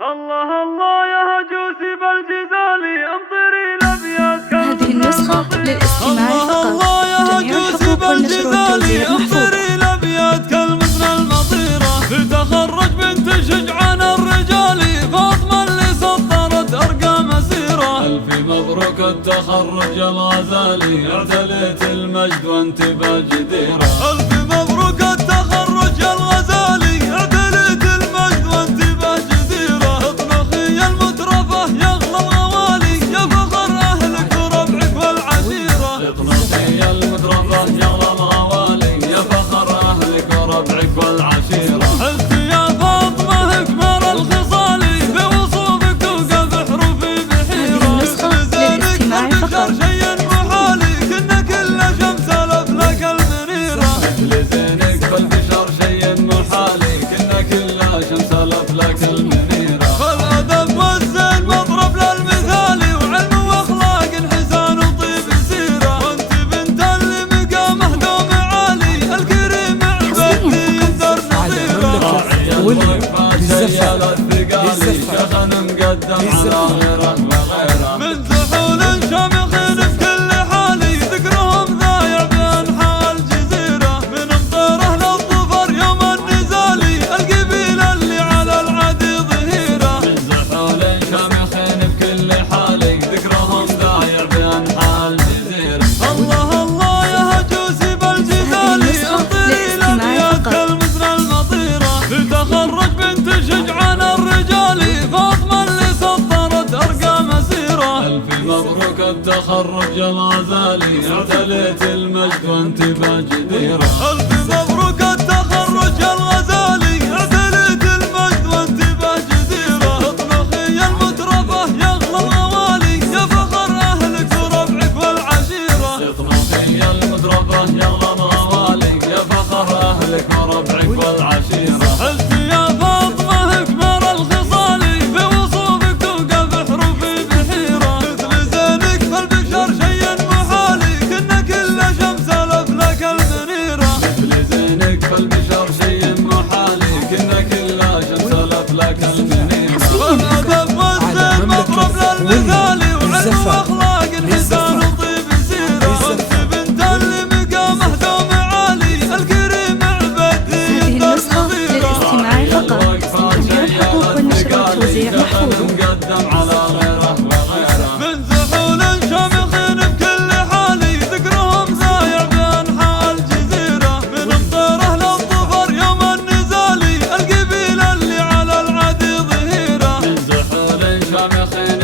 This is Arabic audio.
الله الله يا هجوسي بالجزالي امطري الابيات. هذه النسخة للاستماع فقط. جميع الحقوق والنشر والتوزيع امطري الابيات كالمثل المطيرة لتخرج بنت شجعان الرجال فاطمة اللي سطرت ارقى مسيرة. الف مبروك التخرج الغزالي اعتليت المجد وانت بالجديرة. الف مبروك التخرج الغزالي اعتليت المجد وانت بالجديرة. اطنخي المترفة يغلى الغوالي يا فخر اهلك وربعك والعشيرة. اطنخي المترفة يغلى الغوالي يا فخر اهلك وربعك والعشيرة. انت يا فاطمة اكبر الخصال في وصوفك توقف حروفي بحيرة. هذه النسخة للاستماع فقط. شيء محالي كنا كل شمس الافلاك المنيرة. مثل زينك بالبشر شيء محالي كنا كل شمس الافلاك المنيرة. الادب والزين مضرب للمثالي وعلم واخلاق حسان وطيب سيرة. وانت بنت اللي مقامه دوم عالي الكريم عبادي يندر نظيرة. بالزفة شيخ مقدم على غيره وغيره. من زحول شامخين في كل حالي ذكرهم ضايع بأنحاء الجزيرة. من امطاره للظفر يوم النزالي القبيلة اللي على العدي ظهيرة. من زحول شامخين في كل حالي ذكرهم ضايع بأنحاء الجزيرة. الله الله يا هجوسي بالجزالي امطري الابيات كالمثل المطيرة لتخرج بنت شجعان الرجال فاطمة اللي سطرت ارقى مسيرة. الف مبروك التخرج الغزالي اعتليت المجد وانت بالجديرة. الف مبروك التخرج الغزالي اعتليت المجد وانت بالجديرة. اطنخي المترفة يغلى الغوالي يا فخر اهلك وربعك والعشيرة. اطنخي المترفة يغلى الغوالي يا فخر اهلك وربعك والعشيرة. انت يا فاطمة اكبر الخصال في وصوفك توقف حروفي بحيرة. مثل زينك بالبشر شيء محالي كنا كل شمس الافلاك المنيرة. مثل زينك بالبشر شيء محالي كنا كل شمس الافلاك المنيرة. والادب والزين مضرب للمثالي وعلم واخلاق حسان وطيب سيرة. وانت بنت اللي مقامه دوم عالي الكريم عبادي يندر نظيرة. للاستماع فقط. جميع الحقوق والنشر والتوزيع مقدم على غيره وغيره. من زحول شامخين في كل حالي ذكرهم ضايع بأنحاء الجزيرة. من امطاره للظفر يوم النزالي القبيلة اللي على العدي ظهيرة. من زحول شامخين